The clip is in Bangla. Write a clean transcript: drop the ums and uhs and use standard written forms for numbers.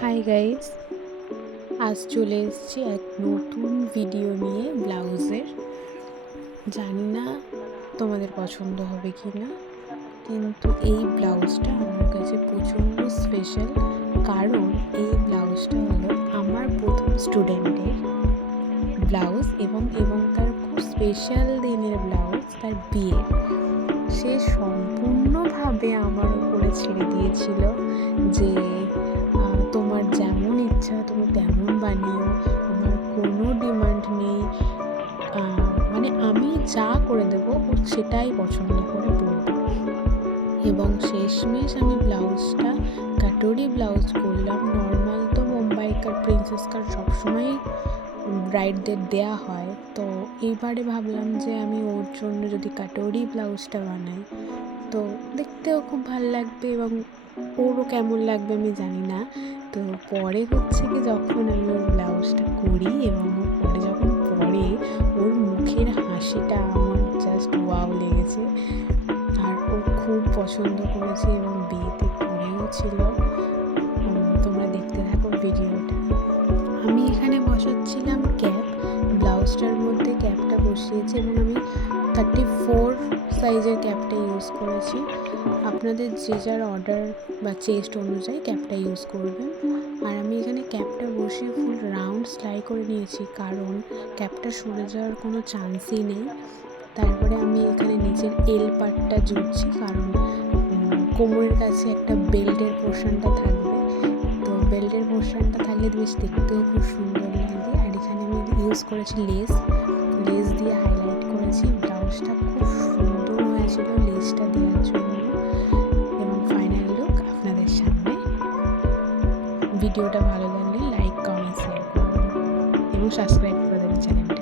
হাই গাইস, আজ চলে এসেছি এক নতুন ভিডিও নিয়ে ব্লাউজের। জানি না তোমাদের পছন্দ হবে কি না, কিন্তু এই ব্লাউজটা আমার কাছে প্রচণ্ড স্পেশাল। কারণ এই ব্লাউজটা হলো আমার প্রথম স্টুডেন্টের ব্লাউজ এবং তার খুব স্পেশাল দিনের ব্লাউজ, তার বিয়ের। সে সম্পূর্ণভাবে আমার উপরে ছেড়ে দিয়েছিল যে তোমার যেমন ইচ্ছা তুমি তেমন বানিও, আমার কোনো ডিমান্ড নেই। মানে আমি যা করে দেবো ও সেটাই পছন্দ করে পরবে। এবং শেষমেশ আমি ব্লাউজটা কাটোরি ব্লাউজ করলাম। নর্মাল তো বোম্বাই কাট, প্রিন্সেস কাট সবসময়ই ব্রাইডদের দেয়া হয়, তো এইবারে ভাবলাম যে আমি ওর জন্য যদি কাটোরি ব্লাউজটা বানাই তো দেখতেও খুব ভালো লাগবে এবং ওরও কেমন লাগবে আমি জানি না। তো পরে হচ্ছে কি, যখন আমি ওর ব্লাউজটা করি এবং ও পরে যখন পরে, ওর মুখের হাসিটা আমার জাস্ট ওয়াও লেগেছে। আর ও খুব পছন্দ করেছে এবং বিয়েতে পরেও ছিল। তোমরা দেখতে থাকো ভিডিওটা। আমি এখানে বসাচ্ছিলাম ক্যাপ, ব্লাউজটার মধ্যে ক্যাপটা বসিয়েছি এবং আমি 34 সাইজের ক্যাপটা ইউজ করেছি। আপনাদের যে যার অর্ডার বা চেস্ট অনুযায়ী ক্যাপটা ইউজ করবেন। আর আমি এখানে ক্যাপটা বসিয়ে ফুল রাউন্ড সেলাই করে নিয়েছি, কারণ ক্যাপটা সরে যাওয়ার কোনো চান্সই নেই। তারপরে আমি এখানে নিচের এল পার্টটা জুড়ছি, কারণ কোমরের কাছে একটা বেল্টের পোর্শনটা থাকবে। তো বেল্টের পোর্শনটা থাকলে বেশ দেখতেও খুব সুন্দর লাগে। আর এখানে আমি ইউজ করেছি লেস দিয়ে হাইলাইট করেছি। ব্লাউজটা খুব সুন্দর হয়েছিল লেসটা দেওয়ার জন্য। এবং ফাইনাল লুক আপনাদের সামনে। ভিডিওটা ভালো লাগলে লাইক, কমেন্ট, শেয়ার করুন এবং সাবস্ক্রাইব করে দেবেন চ্যানেলটা।